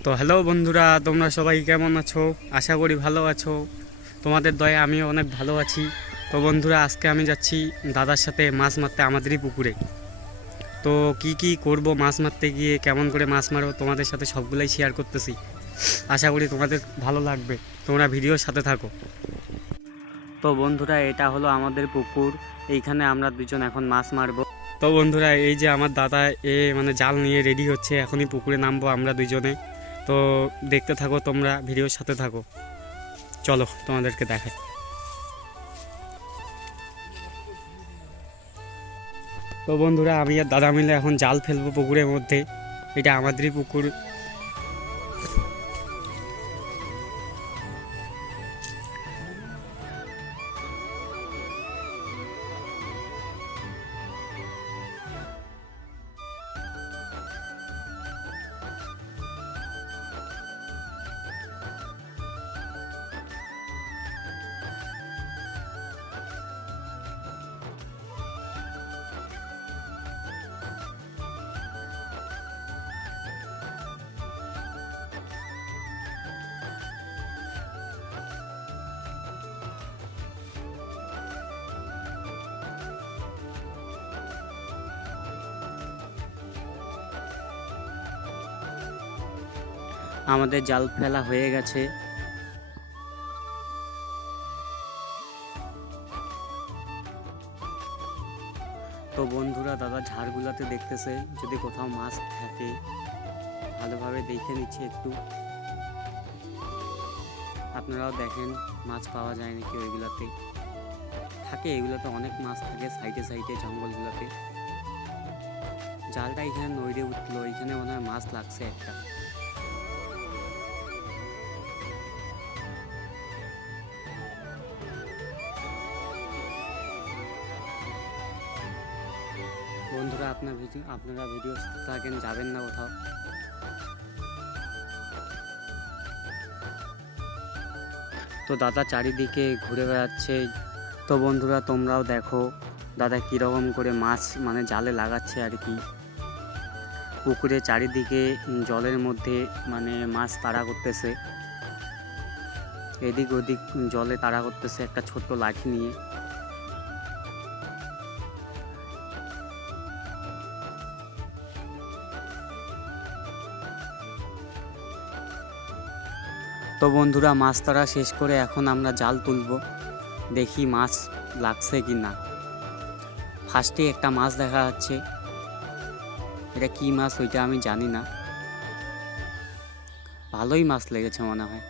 তো হ্যালো বন্ধুরা, তোমরা সবাই কেমন আছো? আশা করি ভালো আছো। তোমাদের দয়ে, আমিও অনেক ভালো আছি। তো বন্ধুরা, আজকে আমি যাচ্ছি দাদার সাথে মাছ মারতে আমাদেরই পুকুরে। তো কি কি করব মাছ মারতে গিয়ে, কেমন করে মাছ মারবো তোমাদের সাথে সবগুলাই শেয়ার করতেছি। আশা করি তোমাদের ভালো লাগবে। তোমরা ভিডিওর সাথে থাকো। তো বন্ধুরা, এটা হলো আমাদের পুকুর। এইখানে আমরা দুজন এখন মাছ মারবো। তো বন্ধুরা, এই যে আমার দাদা, এ মানে জাল নিয়ে রেডি হচ্ছে। এখনই পুকুরে নামবো আমরা দুজনে। তো দেখতে থাকো, তোমরা ভিডিওর সাথে থাকো। চলো, তোমাদেরকে দেখাই। তো বন্ধুরা, আমি আর দাদা মিলে এখন জাল ফেলব পুকুরের মধ্যে। এটা আমাদেরই পুকুর। আমাদের জাল ফেলা হয়ে গেছে। তো বন্ধুরা, দাদা ঝাড়গুলাতে দেখতেছে, যদি কোথাও মাছ থাকে, ভালোভাবে দেখে নিচ্ছে একটু। আপনারাও দেখেন, মাছ পাওয়া যায় নাকি ওইগুলাতে। থাকে, এগুলোতে অনেক মাছ থাকে সাইডে সাইডে জঙ্গলগুলোতে। জালটা এখানে নইরে উঠল, এখানে মনে হয় মাছ লাগছে একটা। বন্ধুরা, আপনার ভিডিও, আপনারা ভিডিও থাকেন, যাবেন না কোথাও। তো দাদা চারিদিকে ঘুরে বেড়াচ্ছে। তো বন্ধুরা, তোমরাও দেখো, দাদা কীরকম করে মাছ মানে জালে লাগাচ্ছে আর কি। পুকুরে চারিদিকে জলের মধ্যে মানে মাছ তাড়া করতেছে। এদিক ওদিক জলে তাড়া করতেছে একটা ছোট্ট লাঠি নিয়ে। তো বন্ধুরা, মাছ তাড়া শেষ করে এখন আমরা জাল তুলব। দেখি মাছ লাগছে কি না। ফার্স্টে একটা মাছ দেখা যাচ্ছে। এটা কি মাছ ওইটা আমি জানি না। ভালোই মাছ লেগেছে মনে হয়।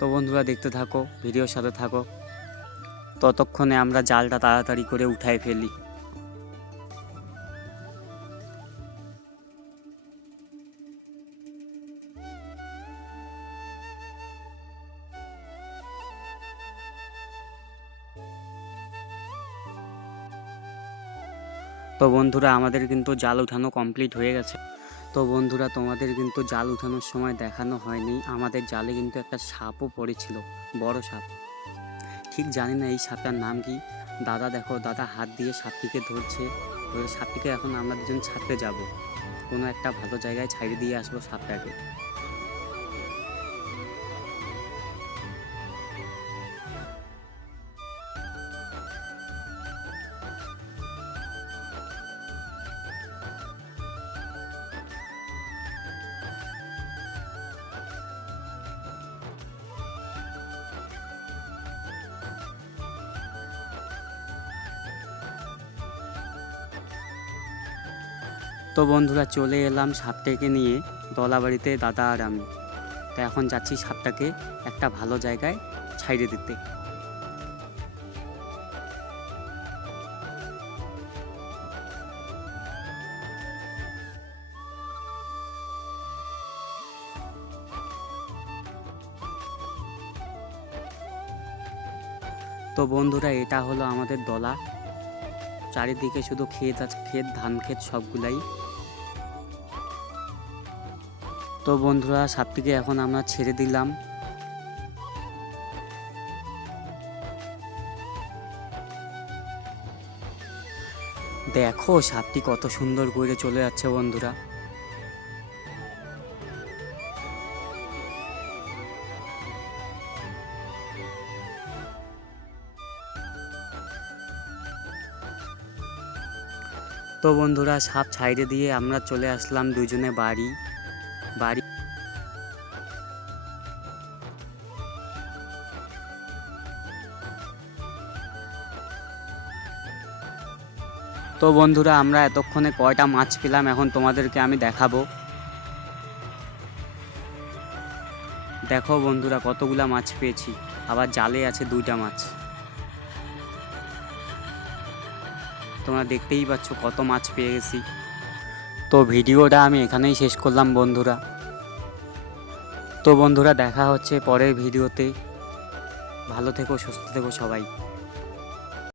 তো বন্ধুরা, দেখতে থাকো, ভিডিওর সাথে থাকো। ততক্ষণে আমরা জালটা তাড়াতাড়ি করে উঠাই ফেলি। তো বন্ধুরা, আমাদের কিন্তু জাল উঠানো কমপ্লিট হয়ে গেছে। তো বন্ধুরা, তোমাদের কিন্তু জাল উঠানোর সময় দেখানো হয়নি। আমাদের জালে কিন্তু একটা সাপও পড়েছিল, বড় সাপ। ঠিক জানি না এই সাপটার নাম কি। দাদা, দেখো, দাদা হাত দিয়ে সাপটিকে ধরছে। ধরে সাপটিকে এখন আমরা দুজন ছাড়তে যাব। কোনো একটা ভালো জায়গায় ছাড়িয়ে দিয়ে আসব সাপটাকে। তো বন্ধুরা চলে এলাম সাপটাকে নিয়ে, দলাবাড়িতে দাদা আর আমি। তো এখন যাচ্ছি সাপটাকে একটা ভালো জায়গায় ছাইড়ে দিতে। তো বন্ধুরা, এটা হলো আমাদের দলা। চারিদিকে শুধু ক্ষেত আছে ক্ষেত, ধান ক্ষেত সবগুলাই। তো বন্ধুরা, সাপটিকে এখন আমরা ছেড়ে দিলাম। দেখো, সাপটি কত সুন্দর করে চলে যাচ্ছে বন্ধুরা। তো বন্ধুরা, সাপ ছাইড়ে দিয়ে আমরা চলে আসলাম দুজনে বাড়ি। বাড়ি তো বন্ধুরা, আমরা এতক্ষণে কয়টা মাছ পেলাম এখন তোমাদেরকে আমি দেখাবো। দেখো বন্ধুরা, কতগুলা মাছ পেয়েছি। আবার জালে আছে দুইটা মাছ। তোমরা দেখতেই পাচ্ছ কত মাছ পেয়ে গেছি। তো ভিডিওটা আমি এখানেই শেষ করলাম বন্ধুরা। তো বন্ধুরা দেখা হচ্ছে পরের ভিডিওতে। ভালো থেকো, সুস্থ থেকো সবাই।